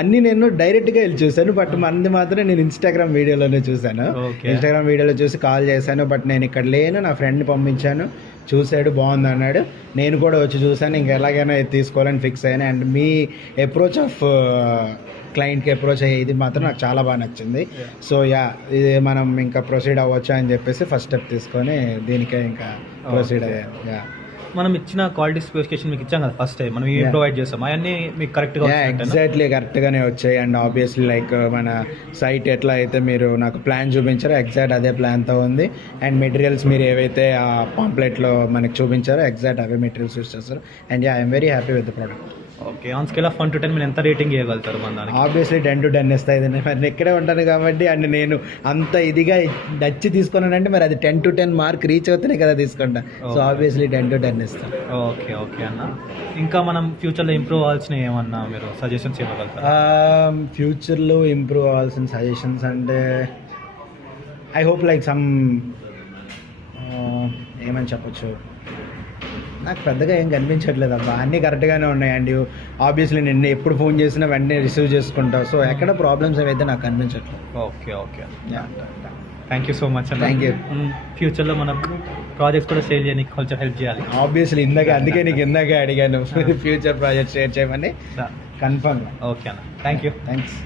అన్నీ నేను డైరెక్ట్గా వెళ్ళి చూశాను, బట్ మనది మాత్రం నేను ఇన్స్టాగ్రామ్ వీడియోలోనే చూశాను. ఇన్స్టాగ్రామ్ వీడియోలో చూసి కాల్ చేశాను, బట్ నేను ఇక్కడ లేను, నా ఫ్రెండ్ పంపించాను, చూశాడు, బాగుంది అన్నాడు. నేను కూడా వచ్చి చూశాను, ఇంక ఎలాగైనా ఇది తీసుకోవాలని ఫిక్స్ అయ్యాను. అండ్ మీ అప్రోచ్ ఆఫ్ క్లయింట్కి అప్రోచ్ అయ్యే ఇది మాత్రం నాకు చాలా బాగా నచ్చింది. సో యా, ఇది మనం ఇంకా ప్రొసీడ్ అవ్వచ్చా అని చెప్పేసి ఫస్ట్ స్టెప్ తీసుకొని దీనికే ఇంకా ప్రొసీడ్ అయ్యాను. యా, మనం ఇచ్చిన క్వాలిటీ స్పెసిఫికేషన్ మీకు ఇచ్చాం కదా ఫస్ట్ టైం, మనం ఏం ప్రొవైడ్ చేస్తాం అవన్నీ మీకు కరెక్ట్గా ఎగ్జాక్ట్లీ కరెక్ట్గానే వచ్చాయి. అండ్ ఆబ్వియస్లీ లైక్ మన సైట్ ఎట్లా అయితే మీరు నాకు ప్లాన్ చూపించారో ఎగ్జాక్ట్ అదే ప్లాన్తో ఉంది. అండ్ మెటీరియల్స్ మీరు ఏవైతే ఆ పాంప్లెట్లో మనకి చూపించారో ఎగ్జాక్ట్ అవే మెటీరియల్స్ యూస్ చేస్తారు. And yeah, I'm very happy with the product. Okay, on scale of 1 to 10 మీరు ఎంత రేటింగ్ ఇవ్వగలుగుతారు మన దానికి? ఆబ్వియస్లీ 10 to 10 ఇస్తాయి. మరి నేను ఇక్కడే ఉంటాను కాబట్టి, అండ్ నేను అంత ఇదిగా నచ్చి తీసుకున్నానంటే మరి అది 10 to 10 మార్క్ రీచ్ అవుతేనే కదా తీసుకుంటా. సో ఆబ్వియస్లీ 10 to 10 ఇస్తాను. ఓకే ఓకే అన్న, ఇంకా మనం ఫ్యూచర్లో ఇంప్రూవ్ అవ్వాల్సిన ఏమన్నా మీరు సజెషన్స్ ఇవ్వగలుగుతారు? ఫ్యూచర్లో ఇంప్రూవ్ అవ్వాల్సిన సజెషన్స్ అంటే ఐ హోప్ లైక్ సమ్ ఏమని చెప్పచ్చు, నాకు పెద్దగా ఏం కనిపించట్లేదు అబ్బా, అన్నీ కరెక్ట్గానే ఉన్నాయి. అండ్ ఆబ్వియస్లీ నేను ఎప్పుడు ఫోన్ చేసినా వెంటనే రిసీవ్ చేసుకుంటా. సో ఎక్కడ ప్రాబ్లమ్స్ ఏవైతే నాకు కనిపించట్లేదు. Okay okay, thank you so much అన్న. Thank you. ఫ్యూచర్లో మనకు ప్రాజెక్ట్స్ కూడా షేర్ చేయడానికి కొంచెం హెల్ప్ చేయాలి. ఆబ్వియస్లీ అందుకే నీకు ఇందాకే అడిగాను ఫ్యూచర్ ప్రాజెక్ట్ షేర్ చేయమని. కన్ఫర్మ్. ఓకే అన్న, థ్యాంక్ యూ. థ్యాంక్స్.